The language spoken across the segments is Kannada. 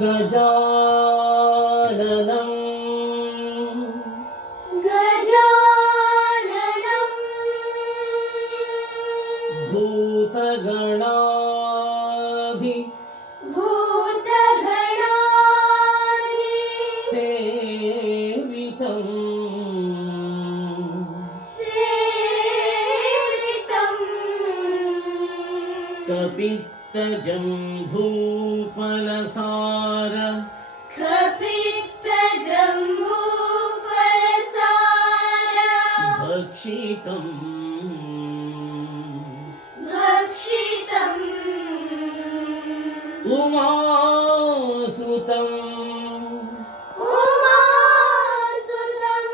ಗಜಾನನಂ ಗಜಾನನಂ ಭೂತಗಣಾಧಿ ಭೂತಗಣಾಧಿ ಸೇವಿತಂ ಸೇವಿತಂ ಕಪಿತ್ತಜಂಭೂಫಲಸಾರ ಕಪಿತ್ತಜಂಬೂಫಲಸಾರ ಭಕ್ಷಿತಂ ಭಕ್ಷಿತಂ ಉಮಾಸುತಂ ಉಮಾಸುತಂ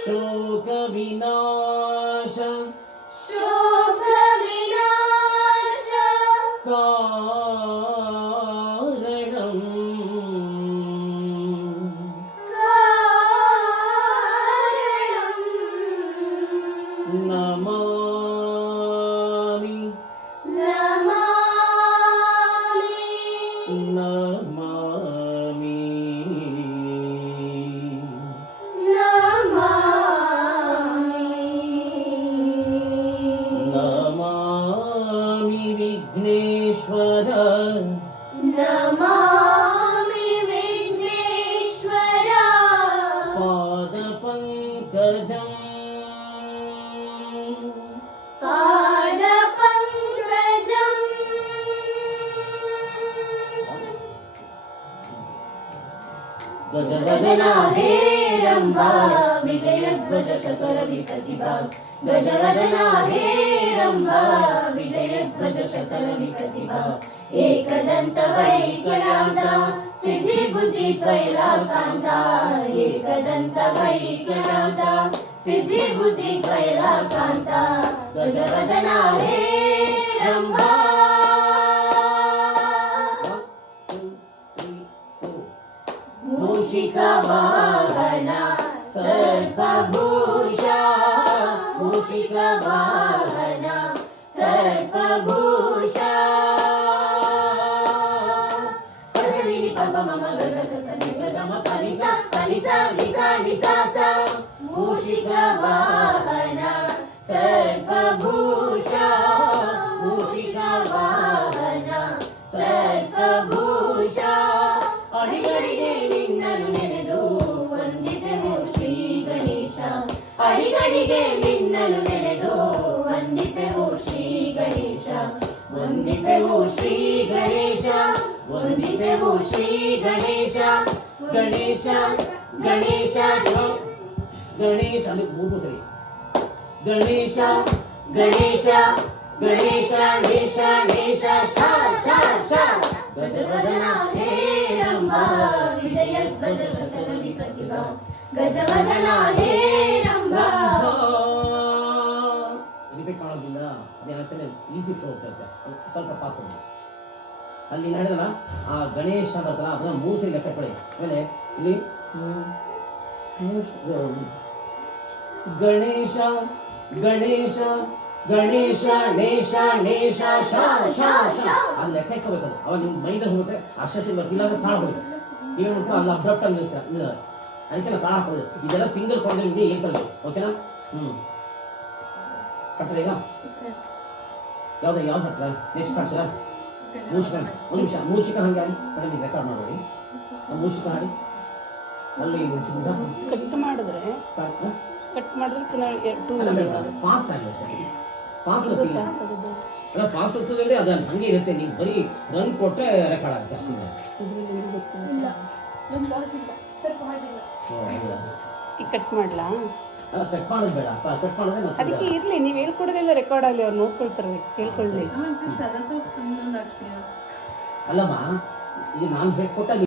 ಶೋಕವಿನಾಶ ಶೋಕವಿನಾಶ ಕಾರಣಂ ಕಾರಣಂ ನಮಾಮಿ ನಮಾಮಿ ನಮಾಮಿ ನಮಾಮಿ ವಿಘ್ನೇಶ್ವರ ನಮಾಮಿ ವಿಘ್ನೇಶ್ವರ ಪಾದಪಂಕಜಂ ಪಾದಪಂಕಜಂ ಗಜವದನಾ ಹೇ ರಂಭ ವಿಜಯಧ್ವಜ ಶಕರ ವಿಕಟಿಭಾ ಗಜವದನಾ ಹೇ ರಂಭ ವಿಜಯಧ್ವಜ ಶಕರ ವಿಕಟಿಭಾ ಏಕದಂತ ವೈಕರಾಂತ ಸಿದ್ಧಿ ಬುದ್ಧಿ ತ್ರೈಲಾಕಾಂತ ಏಕದಂತ ವೈಕರಾಂತ ಸಿದ್ಧಿ ಬುದ್ಧಿ ತ್ರೈಲಾಕಾಂತ ಗಜವದನಾ ಹೇ ರಂಭ ಮೂಷಿಕವಾಹನ ಸರ್ಪಭೂಷಾ ಮೂಷಿಕವಾಹನ ಸರ್ಪಭೂಷಾ ಸಸವಿನಿ ಪಪ ಮಮ ಗಗ ಸಸನಿ ಸಗಮ ಪರಿಸ ಪರಿಸ ನಿಸ ನಿಸಾಸ ಮೂಷಿಕವಾಹನ ಸರ್ಪಭೂಷಾ ಮೂಷಿಕವಾಹನ ಸರ್ಪಭೂಷಾ ಅಡಿಗಡಿಗೆ ನಿನ್ನನ್ನು ನೆನೆದು ವಂದಿತೆವು ಶ್ರೀ ಗಣೇಶ ಅಡಿಗಡಿಗೆ ನಿನ್ನನ್ನು ನೆನೆದು ವಂದಿತೆವು ಶ್ರೀ ಗಣೇಶ ವಂದಿತೆವು ಶ್ರೀ ಗಣೇಶ ವಂದಿತೆವು ಶ್ರೀ ಗಣೇಶ ಗಣೇಶ ಗಣೇಶ ಗಣೇಶ ಅಲ್ಲಿ ಮೂರು ಸರಿ ಗಣೇಶ ಗಣೇಶ ಗಣೇಶ ನೇಶ ನೇಶ ಶಾ ಶಾ ಶಾ ಗಜವದನ ಹೇ ರಂಭ ವಿಜಯಧ್ವಜ ಶಕರ ವಿಕಟಿಭಾ ಗಜವದನ ಹೇ ರಂಭ ರಿಪೀಟ್ ಮಾಡೋದಿಲ್ಲ ಅದೇನಾಗ್ತದೆ ಈಸಿ ಫ್ಲೋ ಹೋಗ್ತಾ ಸ್ವಲ್ಪ ಪಾಸ್ ಮಾಡಿ ಅಲ್ಲಿ ನಡೆದಲ್ಲ ಆ ಗಣೇಶ ಬರ್ತಲ್ಲ ಅದನ್ನ ಮೂರು ಸರಿ ಲೆಕ್ಕ ಕೊಡಿ ಆಮೇಲೆ ಇಲ್ಲಿ ಗಣೇಶ ಗಣೇಶ ಗಣೇಶ ನೇಶ ನೇಶ ಶಾ ಶಾ ಶಾ ಅಲ್ಲಿ ಲೆಕ್ಕ ಇಟ್ಕೋಬೇಕದು ಅವಾಗ ನಿಮ್ಮ ಮೈಂಡಲ್ಲಿ ಹೋಗ್ಬಿಟ್ರೆ ಅಷ್ಟೇ ಬರ್ತಿಲ್ಲ ಅಂದ್ರೆ ತಾಳ ಹೋಗಿ ಏನು ಮಾಡ್ತಾರೆ ಅಲ್ಲಿ ಅಬ್ರಪ್ಟ್ ಅನ್ನಿಸ್ತಾರೆ ಅದಕ್ಕೆಲ್ಲ ತಾಳ ಹಾಕೋದು ಇದೆಲ್ಲ ಸಿಂಗಲ್ ಕೊಡೋದು ಇದೆ ಏನ್ ಕಲ್ಲು ಓಕೆನಾ ಕಟ್ತಾರೆ ಈಗ ಯಾವ್ದು ಹಾಕ್ತಾರೆ ನೆಕ್ಸ್ಟ್ ಕಾಡ್ತೀರಾ ಮೂಷಿಕ ಒಂದು ನಿಮಿಷ ಮೂಷಿಕ ಹಂಗೆ ಆಡಿ ಕಡೆ ನೀವು ರೆಕಾರ್ಡ್ ಮಾಡೋಡಿ ಮೂಷಿಕ ಹಾಡಿ ಅಲ್ಲಿ ಕಟ್ ಮಾಡಿದ್ರೆ ಪಾಸ್ ಆಗಲಿ ಅಷ್ಟೇ ಪಾಸ್ ಹೊತ್ತಿಲ್ಲ ಅಲ್ಲ ಪಾಸ್ ಹೊತ್ತದಲ್ಲಿ ಅದು ಹಂಗೆ ಇರುತ್ತೆ ನೀವು ಬರೀ ರನ್ ಕೊಟ್ಟರೆ ರೆಕಾರ್ಡ್ ಆಗುತ್ತೆ ಅಷ್ಟೇ ಈಗ ಕಟ್ ಮಾಡ್ಲಾ ಅಲ್ಲ ಕಟ್ ಮಾಡೋದು ಬೇಡ ಕಟ್ ಮಾಡಿದ್ರೆ ಅದಕ್ಕೆ ಇರ್ಲಿ ನೀವು ಹೇಳ್ಕೊಡೋದೆಲ್ಲ ರೆಕಾರ್ಡ್ ಆಗಲಿ ಅವ್ರು ನೋಡ್ಕೊಳ್ತಾರೆ ಕೇಳ್ಕೊಳ್ಳಿ ಅಲ್ಲಮ್ಮ ಈಗ ನಾನು ಹೇಳ್ಕೊಟ್ಟ